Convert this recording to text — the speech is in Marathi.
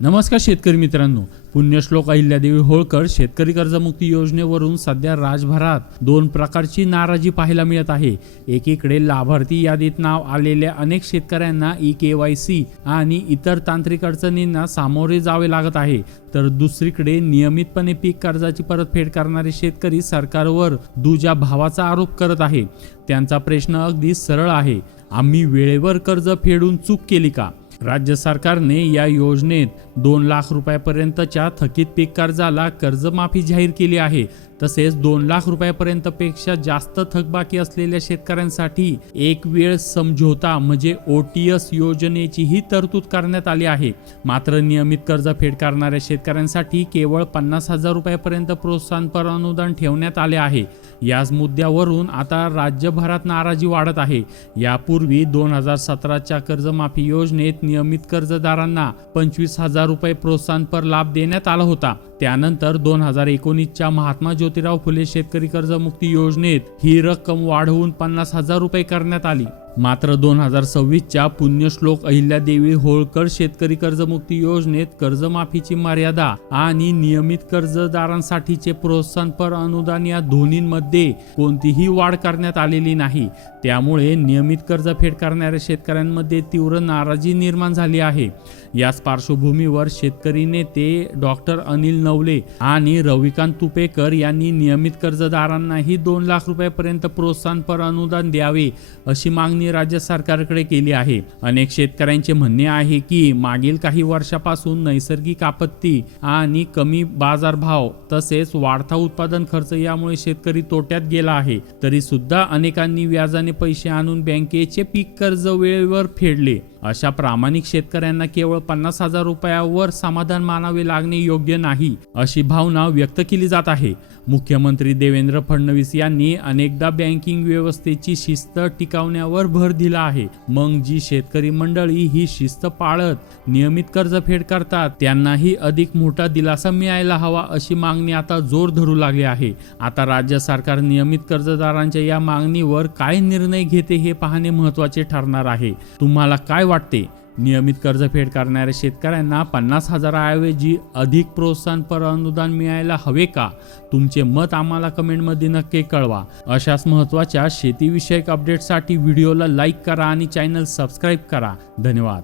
नमस्कार शेतकरी मित्रांनो, पुण्यश्लोक अहिल्यादेवी होळकर शेतकरी कर्जमुक्ती योजनेवरून सध्या राज्यभरात दोन प्रकारची नाराजी पाहायला मिळत आहे। एकीकडे लाभार्थी यादीत नाव आलेल्या अनेक शेतकऱ्यांना ई-KYC आणि इतर तांत्रिक अडचणींना सामोरे जावे लागत आहे, तर दुसरीकडे नियमितपणे पीक कर्जाची परतफेड करणारे शेतकरी सरकारवर दुजा भावाचा आरोप करत आहे। त्यांचा प्रश्न अगदी सरळ आहे, आम्ही वेळेवर कर्ज फेडून चूक केली का? राज्य सरकारने या योजनेत 2 लाख रुपयापर्यंतच्या थकीत पीक कर्जाला कर्जमाफी जाहीर केली आहे। तसेच 2 लाख रुपयापर्यंतपेक्षा जास्त थकबाकी असलेल्या शेतकऱ्यांसाठी एक वेळ समझोता म्हणजे OTS योजनेचीही तरतूद करण्यात आली आहे। मात्र नियमित कर्जफेड करणाऱ्या शेतकऱ्यांसाठी केवळ 50,000 रुपयापर्यंत प्रोत्साहनपर अनुदान ठेवण्यात आले आहे। याच मुद्द्यावरून आता राज्यभरात नाराजी वाढत आहे। यापूर्वी 2017च्या कर्जमाफी योजनेत नियमित कर्जदारांना 25,000 रुपये प्रोत्साहनपर लाभ देण्यात आला होता। त्यानंतर 2019च्या महात्मा ज्योतिराव फुले शेतकरी कर्जमुक्ती योजनेत ही रक्कम वाढवून 50,000 रुपये करण्यात आली। मात्र 2026च्या पुण्यश्लोक अहिल्यादेवी होळकर शेतकरी कर्जमुक्ती योजनेत कर्जमाफीची मर्यादा आणि नियमित कर्जदारांसाठीचे प्रोत्साहनपर अनुदान या दोन्हींमध्ये कोणतीही वाढ करण्यात आलेली नाही। त्यामुळे नियमित कर्जफेड करणाऱ्या शेतकऱ्यांमध्ये तीव्र नाराजी निर्माण झाली आहे। याच पार्श्वभूमीवर शेतकरी नेते डॉक्टर अनिल नवले आणि रविकांत तुपेकर यांनी नियमित कर्जदारांनाही 2 लाख रुपयापर्यंत प्रोत्साहनपर अनुदान द्यावे अशी मागणी राज्य सरकारकडे केली आहे। अनेक शेतकऱ्यांचे म्हणणे आहे की मागील काही वर्षापासून नैसर्गिक आपत्ती आणि कमी बाजारभाव तसेच वाढता उत्पादन खर्च यामुळे शेतकरी तोट्यात गेला आहे। तरी सुद्धा अनेकांनी व्याजाने पैसे आणून बँकेचे पीक कर्ज वेळेवर फेडले। अशा प्रामाणिक शेतकऱ्यांना केवळ 50,000 रुपयावर समाधान मानावे लागणे योग्य नाही अशी भावना व्यक्त केली जात आहे। मुख्यमंत्री देवेंद्र फडणवीस यांनी अनेकदा बँकिंग व्यवस्थेची शिस्त टिकवण्यावर भर दिला आहे। मग जी शेतकरी मंडळी ही शिस्त पाळत नियमित कर्जफेड करतात त्यांनाही अधिक मोठा दिलासा मिळायला हवा अशी मागणी आता जोर धरू लागली आहे। आता राज्य सरकार नियमित कर्जदारांच्या या मागणीवर काय निर्णय घेते हे पाहणे महत्त्वाचे ठरणार आहे। तुम्हाला काय वाटते? नियमित कर्जफेड करणाऱ्या शेतकऱ्यांना 50,000 ऐवजी अधिक प्रोत्साहनपर अनुदान मिळायला हवे का? तुमचे मत आम्हाला कमेंटमध्ये नक्की कळवा। अशाच महत्त्वाच्या शेतीविषयक अपडेट्ससाठी व्हिडिओला लाईक करा आणि चॅनल सबस्क्राईब करा। धन्यवाद।